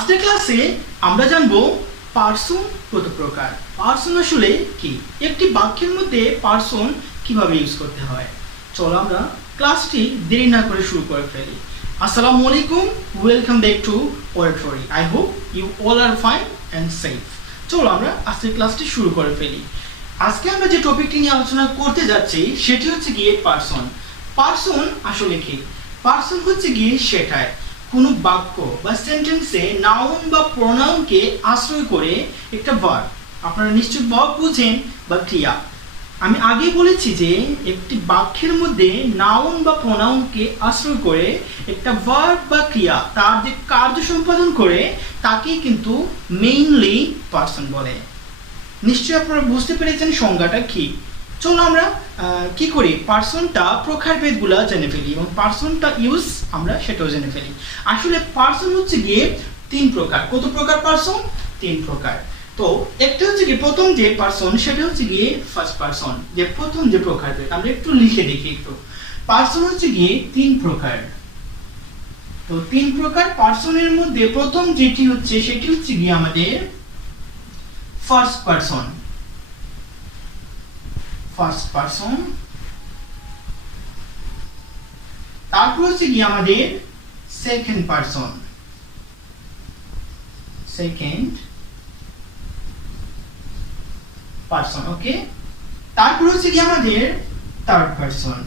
আজকের ক্লাসে আমরা জানবো পার্সন কত প্রকার। পার্সন আসলে কি, একটি বাক্যের মধ্যে পার্সন কিভাবে ইউজ করতে হয়। চলো আমরা ক্লাসটি দেরি না করে শুরু করে ফেলি। আসসালামু আলাইকুম, welcome back to poetry. I hope you all are fine and safe. চলো আমরা আজকের ক্লাসটি শুরু করে ফেলি। আজকে আমরা যে টপিকটি নিয়ে আলোচনা করতে যাচ্ছি সেটি হচ্ছে গিয়ে পার্সন। পার্সন আসলে কি? পার্সন হচ্ছে গিয়ে সেটাই কোনো বাক্য বা সেন্টেন্সে নাউন বা প্রোনাউনকে আশ্রয় করে একটা ভার্ব, আপনারা নিশ্চয়ই ভার্ব বুঝেন বা ক্রিয়া। আমি আগে বলেছি যে একটি বাক্যের মধ্যে নাউন বা প্রোনাউনকে আশ্রয় করে একটা ভার্ব বা ক্রিয়া তার যে কার্য সম্পাদন করে তাকেই কিন্তু মেইনলি পার্সন বলে। নিশ্চয়ই আপনারা বুঝতে পেরেছেন সংজ্ঞাটা কি। চলো আমরা কি করি, পার্সনটা প্রকারভেদগুলো জেনে ফেলি এবং পার্সনটা ইউজ আমরা সেটাও জেনে ফেলি। আসলে পার্সন হচ্ছে গিয়ে তিন প্রকার। কত প্রকার পার্সন? তিন প্রকার। তো একটা হচ্ছে গিয়ে প্রথম যে পার্সন সেটা হচ্ছে গিয়ে ফার্স্ট পার্সন, যে প্রথম যে প্রকারভেদ। আমরা একটু লিখে দেখি একটু। পার্সন হচ্ছে গিয়ে তিন প্রকার। তো তিন প্রকার পার্সনের মধ্যে প্রথম যেটি হচ্ছে সেটি হচ্ছে গিয়ে আমাদের ফার্স্ট পার্সন। First person. তারপর হচ্ছে কি আমাদের সেকেন্ড পার্সন। সেকেন্ড পার্সন, ওকে। তারপর হচ্ছে কি আমাদের থার্ড পার্সন।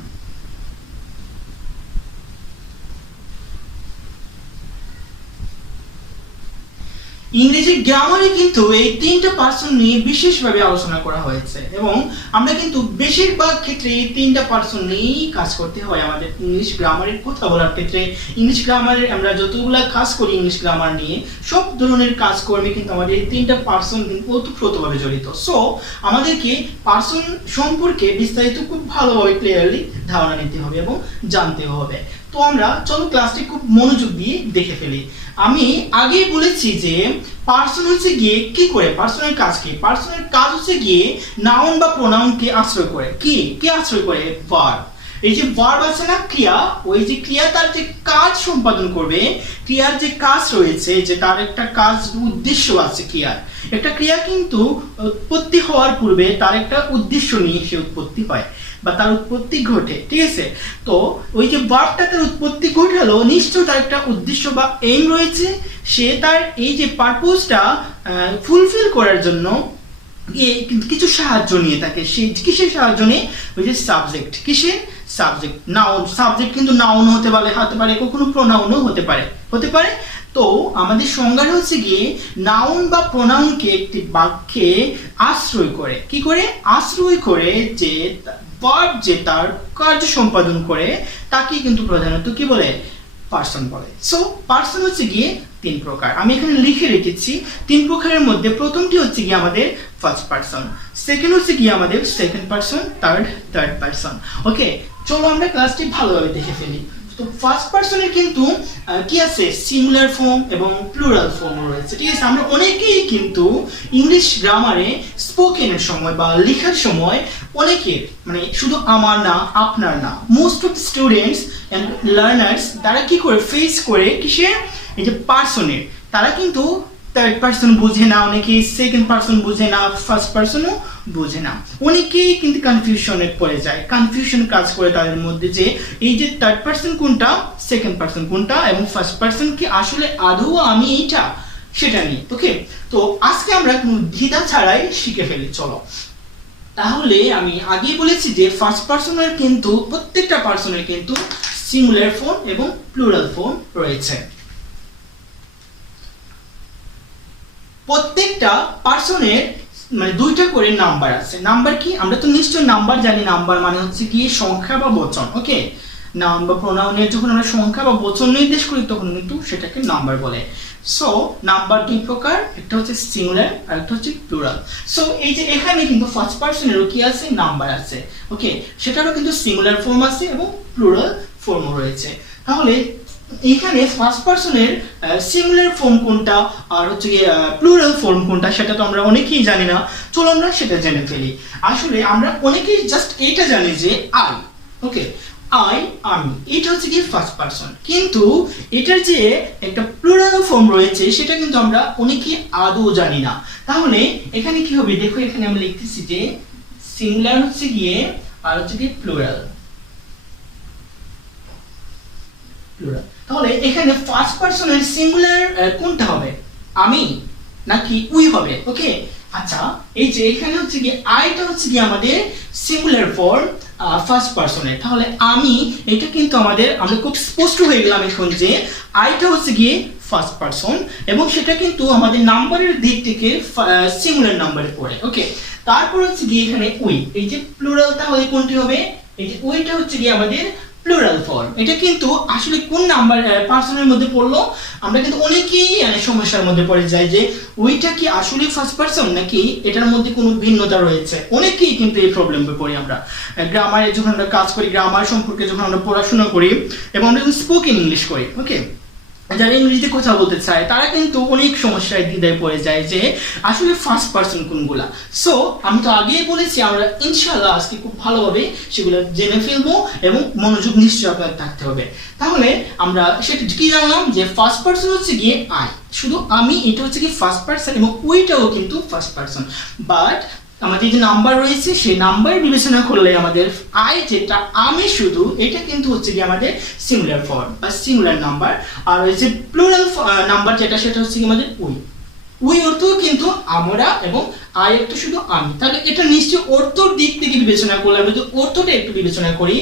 ইংরেজি গ্রামারে কিন্তু এই তিনটা পার্সন নিয়ে বিশেষভাবে আলোচনা করা হয়েছে এবং আমরা কিন্তু বেশিরভাগ ক্ষেত্রে এই তিনটা পার্সন নিয়েই কাজ করতে হয় আমাদের ইংলিশ গ্রামারের কথা বলার ক্ষেত্রে। ইংলিশ গ্রামারে আমরা যতগুলা কাজ করি ইংলিশ গ্রামার নিয়ে সব ধরনের কাজকর্মে কিন্তু আমাদের এই তিনটা পার্সন কিন্তু ওতপ্রোতভাবে জড়িত। সো আমাদেরকে পার্সন সম্পর্কে বিস্তারিত খুব ভালোভাবে ক্লিয়ারলি ধারণা নিতে হবে এবং জানতেও হবে। তো আমরা চলো ক্লাসটি খুব মনোযোগ দিয়ে দেখে ফেলি। আমি আগে বলেছি যে পার্সন হচ্ছে গিয়ে কি করে, পার্সনের কাজ কি? পার্সনের কাজ হচ্ছে গিয়ে নাউন বা প্রোনাউনকে আশ্রয় করে। কি আশ্রয় করে? ভার্ব। এই যে ভার্ব আছে না, ক্রিয়া, ওই যে ক্রিয়া তার যে কাজ সম্পাদন করবে, ক্রিয়ার যে কাজ রয়েছে, যে তার একটা কাজ উদ্দেশ্য আছে ক্রিয়ার। একটা ক্রিয়া কিন্তু উৎপত্তি হওয়ার পূর্বে তার একটা উদ্দেশ্য নিয়ে সে উৎপত্তি হয় বা তার উৎপত্তি ঘটে, ঠিক আছে? তো ওই যে ভার্বটা তার উৎপত্তি ঘটালো, নিশ্চয় তার একটা উদ্দেশ্য বা এইম রয়েছে। সে তার এই যে পারপোজটা ফুলফিল করার জন্য কিছু সাহায্য নিয়ে থাকে। সে কিসের সাহায্য নিয়ে? ওই যে সাবজেক্ট। কিসের? সাবজেক্ট। নাউন। সাবজেক্ট কিন্তু নাউন হতে পারে, কখনো প্রোনাউনও হতে পারে। তো আমাদের সংজ্ঞা হচ্ছে গিয়ে নাউন বা প্রোনাউনকে একটি বাক্যে আশ্রয় করে। কি করে? আশ্রয় করে যে ভার্ব যে তার কার্য সম্পাদন করে তাকে কিন্তু প্রধানত কি বলে? পার্সন বলে। সো পার্সন হচ্ছে গিয়ে তিন প্রকার। আমি এখানে লিখে রেখেছি। তিন প্রকারের মধ্যে প্রথমটি হচ্ছে গিয়ে আমাদের ফার্স্ট পার্সন, সেকেন্ড হচ্ছে গিয়ে আমাদের সেকেন্ড পার্সন, থার্ড পার্সন। ওকে, চলো আমরা ক্লাসটি ভালোভাবে দেখে ফেলি। তো ফার্স্ট পার্সনের কিন্তু কি আছে? সিঙ্গুলার ফর্ম এবং প্লুরাল ফর্ম রয়েছে, ঠিক আছে? আমরা অনেকেই কিন্তু ইংলিশ গ্রামারে স্পোকেনের সময় বা লেখার সময় অনেকের, মানে শুধু আমার না, আপনার না, most of students and learners তারা কি করে ফেস করে কিসের? এই যে পার্সনের। তারা কিন্তু থার্ড পার্সন বুঝে না, অনেকেই সেকেন্ড পার্সন বুঝে না, ফার্স্ট পার্সনও বুঝে না। অনেকেই কিন্তু কনফিউশনে পড়ে যায়, কনফিউশন কাজ করে তাদের মধ্যে যে এই যে থার্ড পার্সন কোনটা, সেকেন্ড পার্সন কোনটা এবং ফার্স্ট পার্সন কি আসলে আদৌ আমি এটা, সেটা নিয়ে। ওকে, তো আজকে আমরা কোনো দ্বিধা ছাড়াই শিখে ফেলি। চলো তাহলে আমি আগেই বলেছি যে ফার্স্ট পার্সনের কিন্তু প্রত্যেকটা পার্সনের কিন্তু সিঙ্গুলার ফর্ম এবং প্লুরাল ফর্ম রয়েছে। প্রত্যেকটা পার্সনের মানে দুইটা করে নাম্বার আছে। নাম্বার কি? আমরা তো নিশ্চয় নাম্বার জানি। নাম্বার মানে হচ্ছে কি সংখ্যা বা বচন। ওকে, নাউন বা প্রোনাউনের যখন আমরা সংখ্যা বা বচন নির্দেশ করি তখন কিন্তু সেটাকে নাম্বার বলে। সো নাম্বার দুই প্রকার, একটা হচ্ছে সিঙ্গুলার আর একটা হচ্ছে প্লুরাল। সো এই যে এখানে কিন্তু ফার্স্ট পার্সনেরও কি আছে? নাম্বার আছে। ওকে, সেটারও কিন্তু সিঙ্গুলার ফর্ম আছে এবং প্লুরাল ফর্মও রয়েছে। তাহলে এখানে ফার্স্ট পার্সনের সিঙ্গুলার ফর্ম কোনটা আর হচ্ছে প্লুরাল ফর্ম কোনটা সেটা তো আমরা অনেকেই জানি না। চলো আমরা সেটা জেনে ফেলি। আসলে আমরা অনেকেই জাস্ট এইটা জানি যে আই। ওকে, আই আমি, এটা হচ্ছে কি ফার্স্ট পারসন। কিন্তু এটার যে একটা প্লুরাল ফর্ম রয়েছে সেটা কিন্তু আমরা অনেকে আদৌ জানি না। তাহলে এখানে কি হবে দেখো, এখানে আমরা লিখতেছি যে সিঙ্গুলার হচ্ছে গিয়ে আর হচ্ছে কি প্লুরাল। তাহলে এখানে ফার্স্ট পারসনের সিঙ্গুলার কোনটা হবে, আমি নাকি উই হবে? ওকে, আচ্ছা এই যে এখানে হচ্ছে কি আইটা হচ্ছে কি আমাদের সিঙ্গুলার ফর্ম ফার্স্ট পারসনের। তাহলে আমি, এটা কিন্তু আমরা খুব স্পষ্ট হয়ে গেলাম এখন যে আইটা হচ্ছে গিয়ে ফার্স্ট পারসন এবং সেটা কিন্তু আমাদের নাম্বারের দিক থেকে সিঙ্গুলার নাম্বারে পড়ে। ওকে, তারপর হচ্ছে গিয়ে এখানে উই, এই যে প্লুরাল, তাহলে কোনটি হবে? এই যে উইটা হচ্ছে গিয়ে আমাদের প্লুরাল ফর্ম। এটা কিন্তু আসলে কোন নাম্বার পারসনের মধ্যে পড়লো, আমরা কিন্তু অনেকেই সমস্যার মধ্যে পড়ে যাই যে ওইটা কি আসলে ফার্স্ট পারসন নাকি এটার মধ্যে কোনো ভিন্নতা রয়েছে। অনেকেই কিন্তু এই প্রবলেমে পড়ি আমরা। গ্রামারে যখন আমরা কাজ করি, গ্রামার সম্পর্কে যখন আমরা পড়াশোনা করি এবং আমরা যখন স্পোকেন ইংলিশ করি, ওকে, যারা ইংরেজিতে কথা বলতে চায় তারা কিন্তু অনেক সমস্যায় দ্বিধায় পড়ে যায় যে আসলে ফার্স্ট পারসন কোনগুলা। সো আমি তো আগেই বলেছি আমরা ইনশাআল্লাহ আজকে খুব ভালোভাবে সেগুলো জেনে ফেলবো এবং মনোযোগ নিশ্চয় আপনার থাকতে হবে। তাহলে আমরা সেটা কি জানলাম যে ফার্স্ট পারসন হচ্ছে গিয়ে আই, শুধু আমি, এটা হচ্ছে কি ফার্স্ট পারসন এবং ওইটাও কিন্তু ফার্স্ট পারসন। বাট আমাদের যে নাম্বার রয়েছে সেই নাম্বার বিবেচনা করলে আমাদের আই যেটা আমি শুধু, এটা কিন্তু হচ্ছে কি আমাদের সিঙ্গুলার ফর্ম বা সিঙ্গুলার নাম্বার। আর ওই যে প্লুরাল নাম্বার যেটা, সেটা হচ্ছে কি আমাদের উই। উই অর্থ কিন্তু আমরা এবং আই অর্থ শুধু আমি। তাহলে এটা নিশ্চয়ই অর্থর দিক থেকে বিবেচনা করলে, আমরা যদি অর্থটা একটু বিবেচনা করি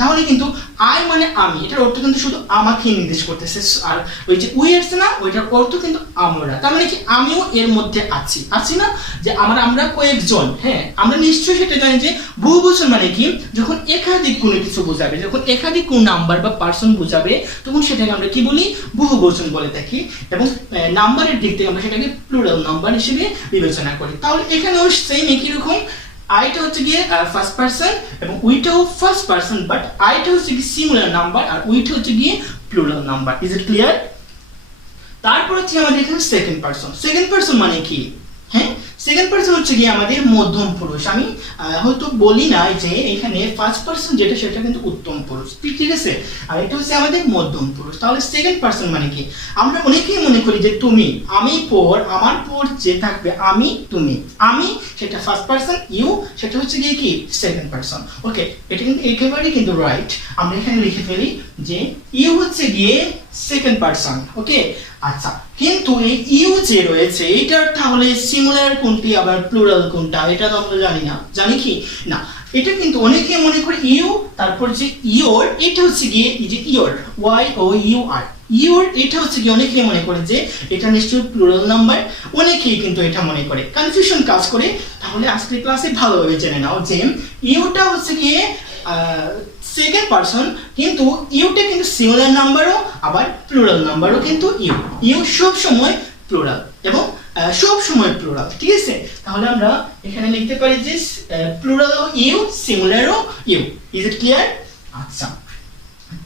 তাহলে কিন্তু আই মানে আমি, এটার অর্থ কিন্তু শুধু আমাকে নির্দেশ করতেছে। আর ওই যে উই আসছে না, ওইটার অর্থ কিন্তু আমরা। তার মানে কি আমিও এর মধ্যে আছি না, যে আমরা কয়েকজন। হ্যাঁ, আমরা নিশ্চয়ই সেটা জানি যে বহুবচন মানে কি, যখন একাধিক কোনো কিছু বোঝাবে, যখন একাধিক কোনো নাম্বার বা পার্সন বোঝাবে তখন সেটাকে আমরা কি বলি, বহুবচন বলে থাকি। এবং নাম্বারের দিক থেকে আমরা সেটাকে প্লুরাল নাম্বার হিসেবে বিবেচনা করি। তাহলে এখানেও সেম একই রকম, আইটা হচ্ছে গিয়ে ফার্স্ট পারসন এবং উইটাও ফার্স্ট পারসন, বাট আইটা হচ্ছে কি সিঙ্গুলার নাম্বার আর উইটা হচ্ছে গিয়ে plural number. Is it clear? তারপর হচ্ছে আমাদের এখানে সেকেন্ড পারসন। সেকেন্ড পারসন মানে কি? হ্যাঁ, সেকেন্ড পারসন হচ্ছে গিয়ে আমাদের মধ্যম পুরুষ। আমি হয়তো বলি না যে এখানে ফার্স্ট পারসন যেটা সেটা কিন্তু উত্তম পুরুষ, ঠিক আছে, আর এটা হচ্ছে আমাদের মধ্যম পুরুষ। তাহলে সেকেন্ড পারসন মানে কি? আমরা অনেকেই মনে করি যে তুমি, আমি পর, আমার পর যে থাকবে আমি তুমি, আমি সেটা ফার্স্ট পারসন, ইউ সেটা হচ্ছে গিয়ে কি সেকেন্ড পারসন। ওকে, এটা কিন্তু একেবারেই কিন্তু রাইট। আমরা এখানে লিখে ফেলি যে ইউ হচ্ছে গিয়ে সেকেন্ড পারসন। ওকে, আচ্ছা, কিন্তু এই ইউ যে রয়েছে এটার তাহলে সিঙ্গুলার কোনটি আবার প্লুরাল কোনটা, এটা তো আমরা জানি না। জানি কি না, এটা কিন্তু অনেকে মনে করে ইউ, তারপর যে ইওর, এটা হচ্ছে গিয়ে এই যে your, Y O U R, your, এটা হচ্ছে গিয়ে অনেকেই মনে করে যে এটা নিশ্চয়ই প্লুরাল নাম্বার। অনেকেই কিন্তু এটা মনে করে, কনফিউশন কাজ করে। তাহলে আজকের ক্লাসে ভালোভাবে জেনে নাও যে ইউটা হচ্ছে গিয়ে সেকেন্ড পারসন, কিন্তু ইউটা কিন্তু সিঙ্গুলার নাম্বারও আবার প্লুরাল নাম্বারও কিন্তু ইউ সব সময় প্লুরাল এবং সব সময় প্লুরাল, ঠিক আছে। তাহলে আমরা এখানে লিখতে পারি যে প্লুরালও ইউ, সিঙ্গুলারও ইউ। Is it clear? আচ্ছা,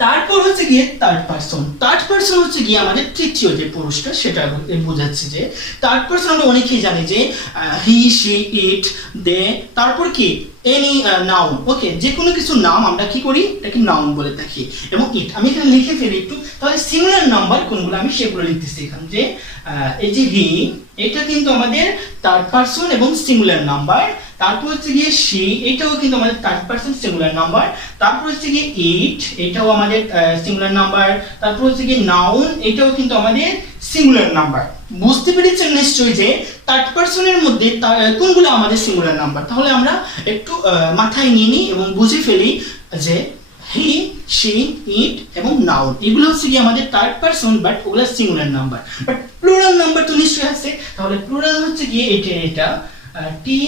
তারপর হচ্ছে গিয়ে থার্ড পারসন। থার্ড পারসন হচ্ছে গিয়ে আমাদের তৃতীয় যে পুরুষটা, সেটা বোঝাচ্ছে যে থার্ড পারসন আমরা অনেকেই জানি যে হি, শি, ইট, দে, তারপর কি এনি নাউন। ওকে, যে কোনো কিছু নাম আমরা কি করি, এটাকে নাউন বলে থাকি। এবং ইট আমি এখানে লিখে ফেলি একটু, তাহলে সিঙ্গুলার নাম্বার কোনগুলো আমি সেগুলো লিখতেছি এখানে। যে এই যে হি, এটা কিন্তু আমাদের থার্ড পারসন এবং সিঙ্গুলার নাম্বার। তারপর হচ্ছে গিয়ে শি, এটাও কিন্তু আমাদের থার্ড পারসন সিঙ্গুলার নাম্বার। তারপর হচ্ছে গিয়ে ইট, এটাও আমাদের সিঙ্গুলার নাম্বার। তারপর হচ্ছে গিয়ে নাউন, এটাও কিন্তু আমাদের সিঙ্গুলার নাম্বার। বুঝতে পেরেছেন নিশ্চয়ই যে থার্ড পারসনের মধ্যে কোনগুলো আমাদের সিঙ্গুলার নাম্বার। তাহলে আমরা একটু মাথায় নিয়ে নিই এবং বুঝে ফেলি যে হি, শি, ইট এবং নাউন, এগুলো হচ্ছে কি আমাদের থার্ড পারসন, বাট ওগুলো singular number. But plural number তো নিশ্চয়ই আছে। তাহলে প্লুরাল হচ্ছে গিয়ে এটা টি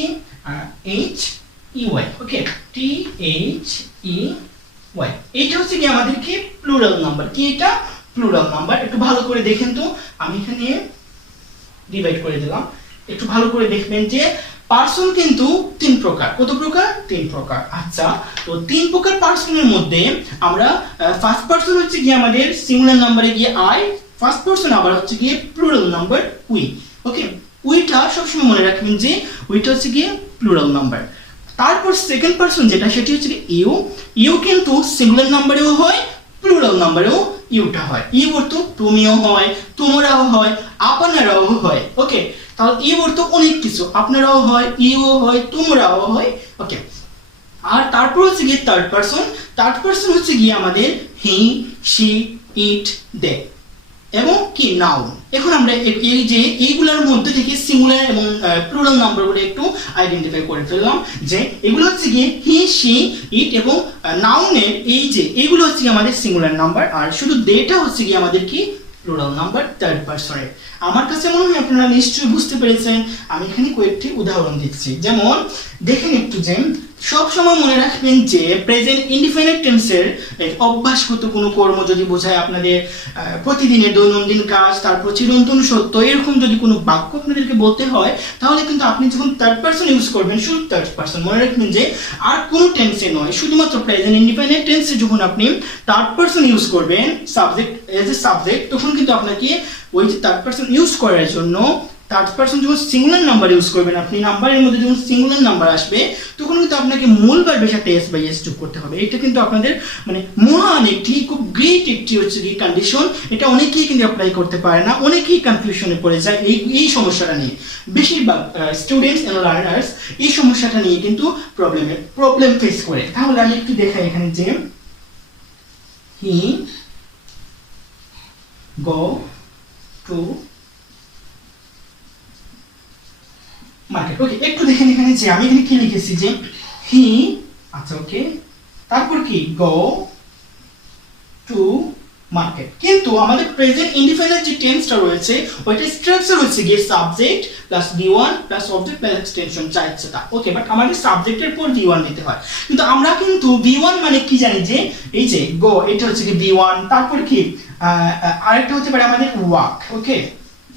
এইচ ই ওয়াই। ওকে, টি এইচ ই ওয়াই, এটা হচ্ছে কি আমাদের কি প্লুরাল নাম্বার। কি এটা? Plural number. একটু ভালো করে দেখেন তো, আমি এখানে ডিভাইড করে দিলাম, একটু ভালো করে দেখবেন যে পারসন কিন্তু তিন প্রকার। কত প্রকার? তিন প্রকার। আচ্ছা, তো তিন প্রকার পারসনের মধ্যে আমরা ফার্স্ট পারসন হচ্ছে গিয়ে আমাদের সিঙ্গুলার নাম্বারে গিয়ে আই, ফার্স্ট পারসন আবার হচ্ছে গিয়ে প্লুরাল নাম্বার উই। ওকে, উইটা সবসময় মনে রাখবেন যে উইটা হচ্ছে গিয়ে প্লুরাল নাম্বার। তারপর সেকেন্ড পারসন যেটা সেটি হচ্ছে ইউ। ইউ কিন্তু সিঙ্গুলার নাম্বারেও হয়, প্লুরাল নাম্বারেও ইউটা হয়। ইউ অর্থ তুমিও হয়, তোমরাও হয়, আপনারাও হয়। ওকে, তাহলে ইউ অর্থ অনেক কিছু, আপনারাও হয়, ইউও হয়, তোমরাও হয়। ওকে, আর তারপর হচ্ছে গিয়ে থার্ড পারসন। থার্ড পারসন হচ্ছে গিয়ে আমাদের হি, শি, ইট, দে এবং কি নাউন। এখন আমরা এই যে এইগুলোর মধ্যে থেকে সিঙ্গুলার এবং প্লুরাল নাম্বারগুলো একটু আইডেন্টিফাই করে ফেললাম, যে এগুলো হচ্ছে গিয়ে হি, শি, ইট এবং নাউনের এই যে এইগুলো হচ্ছে গিয়ে আমাদের সিঙ্গুলার নাম্বার, আর শুধু দেটা হচ্ছে গিয়ে আমাদের কি প্লুরাল নাম্বার থার্ড পারসনের। আমার কাছে মনে হয় আপনারা নিশ্চয়ই বুঝতে পেরেছেন। আমি এখানে কয়েকটি উদাহরণ দিচ্ছি। যেমন দেখেন একটু, যে সব সময় মনে রাখবেন যে প্রেজেন্ট ইনডিফিনিট টেন্সের অভ্যাসগত কোনো কর্ম যদি বোঝায় আপনাদের প্রতিদিনের দৈনন্দিন কাজ, তারপর চিরন্তন সত্য, এরকম যদি কোনো বাক্য আপনাদেরকে বলতে হয়, তাহলে কিন্তু আপনি যখন থার্ড পারসন ইউজ করবেন, শুধু থার্ড পারসন মনে রাখবেন যে আর কোনো টেন্সে নয়, শুধুমাত্র প্রেজেন্ট ইনডিফিনিট টেন্সে যখন আপনি থার্ড পারসন ইউজ করবেন সাবজেক্ট এজ এ সাবজেক্ট, তখন কিন্তু আপনাকে ওই যে থার্ড পারসন ইউজ করার জন্য থার্ড পারসন যখন সিঙ্গুলার নাম্বার ইউজ করবেন, আপনি নাম্বারের মধ্যে যখন সিঙ্গুলার নাম্বার আসবে, তখন কিন্তু আপনাকে মূল ভার্বের সাথে এস বাই এস যোগ করতে হবে। এটা কিন্তু আপনাদের মানে মহান একটি, খুব গ্রেট একটি হচ্ছে কি কন্ডিশন। এটা অনেকেই কিন্তু অ্যাপ্লাই করতে পারে না, অনেকেই কনফিউশনে পড়ে যায় এই সমস্যাটা নিয়ে। বেশিরভাগ স্টুডেন্টস এন্ড লার্নার্স এই সমস্যাটা নিয়ে কিন্তু প্রবলেম ফেস করে। তাহলে আমি একটু দেখাই এখানে, যে হি গো টু মার্কেট। ওকে, একটু দেখেন এখানে, যে আমি এখানে কি লিখেছি, যে হি, আচ্ছা ওকে, তারপর কি গো টু মার্কেট। কিন্তু আমাদের প্রেজেন্ট ইনডিফিনিট যে টেন্সটা রয়েছে, ওইটা স্ট্রাকচার হচ্ছে গিয়ে subject plus V1 plus object plus extension, যা ইচ্ছে তা। ওকে, বাট আমাদের সাবজেক্টের পর V1 নিতে হয়। কিন্তু আমরা কিন্তু V1 মানে কি জানি, যে এই যে গো, এটা হচ্ছে কি V1, তারপর কি আরেকটা হতে পারে আমাদের ওয়াক। ওকে,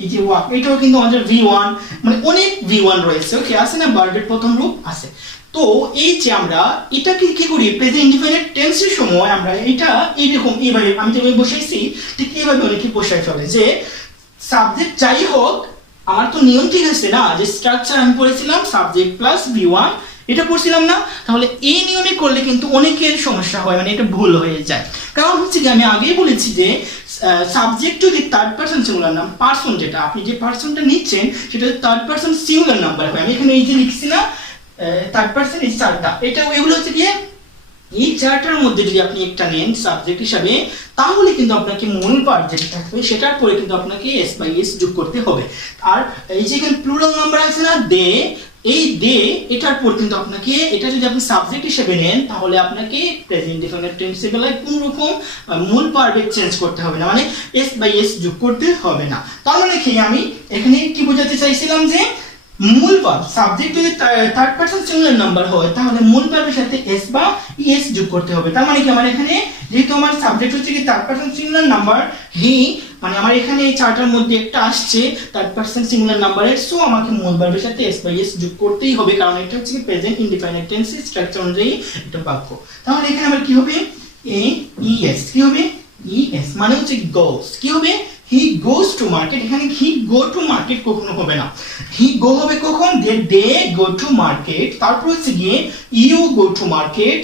এই যে ওয়াক, এটাও কিন্তু আমাদের V1, মানে অনেক V1 রয়েছে। ওকে, আছে না, ভার্বের প্রথম রূপ আছে। তো এই যে আমরা এটাকে কি করি, প্রেজেন্ট ইনডিফিনিট টেন্সের সময় আমরা এটা এইরকম এইভাবে, আমি যেভাবে বসাইছি ঠিক এইভাবে অনেকে বসাই ফেলে, যে সাবজেক্ট যাই হোক, আমার তো নিয়ম ঠিক আছে না, যে স্ট্রাকচার আমি পড়েছিলাম সাবজেক্ট প্লাস V1, এটা পড়ছিলাম না। তাহলে এই নিয়মে করলে কিন্তু অনেকের সমস্যা হয়, মানে এটা ভুল হয়ে যায়। কারণ হচ্ছে যে আমি আগেই বলেছি যে সাবজেক্ট যদি থার্ড পারসন সিঙ্গুলার নাম, পারসন যেটা আপনি যে পারসনটা নিচ্ছেন সেটা থার্ড পারসন সিঙ্গুলার নাম্বার হয়। আমি এখানে এই যে লিখছি না থার্ড পারসন, এই চারটা, এটা এগুলো হচ্ছে গিয়ে এই চারটার মধ্যে যদি আপনি একটা নেন সাবজেক্ট হিসাবে, তাহলে কিন্তু আপনাকে মূল পার্ট যেটা থাকবে সেটার পরে কিন্তু আপনাকে এস বাই এস যোগ করতে হবে। আর এই যে এখানে প্লুরাল নাম্বার আছে না, দে, এই দে, এটার পর কিন্তু আপনাকে, এটা যদি আপনি সাবজেক্ট হিসেবে নেন, তাহলে আপনাকে প্রেজেন্ট ইনডিফিনিট টেন্সে বেলায় কোনো রকম মূল ভার্বে চেঞ্জ করতে হবে না, মানে এস বাই এস যোগ করতে হবে না। তার মানে কি আমি এখানে কি বোঝাতে চাইছিলাম, যে মূল ভার্ব সাবজেক্ট যদি থার্ড পারসন সিঙ্গুলার নাম্বার হয়, তাহলে মূল ভার্বের সাথে এস বা ইএস যোগ করতে হবে। তার মানে কি আমার এখানে যেহেতু আমার সাবজেক্ট হচ্ছে কি third person singular number he, মানে আমার এখানে এই চারটার মধ্যে একটা আসছে থার্ড পারসন সিঙ্গুলার নাম্বারের, সো আমাকে মূল ভার্বের সাথে এস বাই এস যোগ করতেই হবে, কারণ এটা হচ্ছে কি প্রেজেন্ট ইনডিফিনিট টেন্স স্ট্রাকচার অনুযায়ী একটা বাক্য। তাহলে এখানে আমার কি হবে, এ ইএস, কি হবে ইএস, মানে হচ্ছে গোস, কি হবে হি গোস টু মার্কেট। এখানে হি গো টু মার্কেট কখনো হবে না, হি গো হবে কখন, দে গো টু মার্কেট, তারপর হচ্ছে গিয়ে you go to market,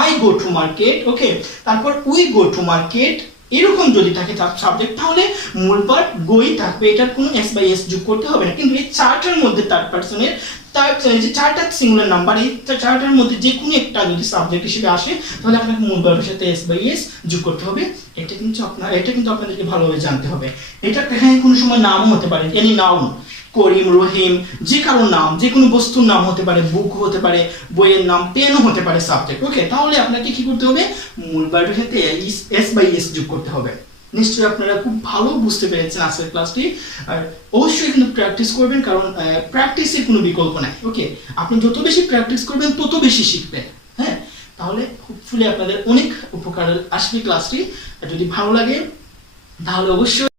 I go to market. Okay, তারপর উই গো টু মার্কেট, এরকম যদি থাকে সাবজেক্ট, তাহলে মূল পার্ট গোই থাকবে, এটার কোনো এস বাই এস যোগ করতে হবে না। কিন্তু এই চারটার মধ্যে থার্ড পারসনের যে চারটা সিঙ্গুলার নাম্বার, এই চারটার মধ্যে যে কোনো একটা যদি সাবজেক্ট হিসেবে আসে, তাহলে আপনাকে মূল ভার্বের সাথে এস বাই এস যোগ করতে হবে। এটা কিন্তু আপনাদেরকে ভালোভাবে জানতে হবে। এটা এখানে কোনো সময় নামও হতে পারে, এনি নাউন, করিম, রহিম, যে কারো নাম, যে কোনো বস্তুর নাম হতে পারে, বুক হতে পারে, বইয়ের নাম, পেনও হতে পারে সাবজেক্ট। ওকে, তাহলে আপনাকে কি করতে হবে, মূল ভার্বের সাথে এস বাই এস যোগ করতে হবে। নিশ্চয়ই আপনারা খুব ভালো বুঝতে পেরেছেন আজকের ক্লাসটি। আর অবশ্যই কিন্তু প্র্যাকটিস করবেন, কারণ প্র্যাকটিসের কোনো বিকল্প নাই। ওকে, আপনি যত বেশি প্র্যাকটিস করবেন তত বেশি শিখবেন। হ্যাঁ, তাহলে হোপফুলি আপনাদের অনেক উপকার আসবে ক্লাসটি। আর যদি ভালো লাগে তাহলে অবশ্যই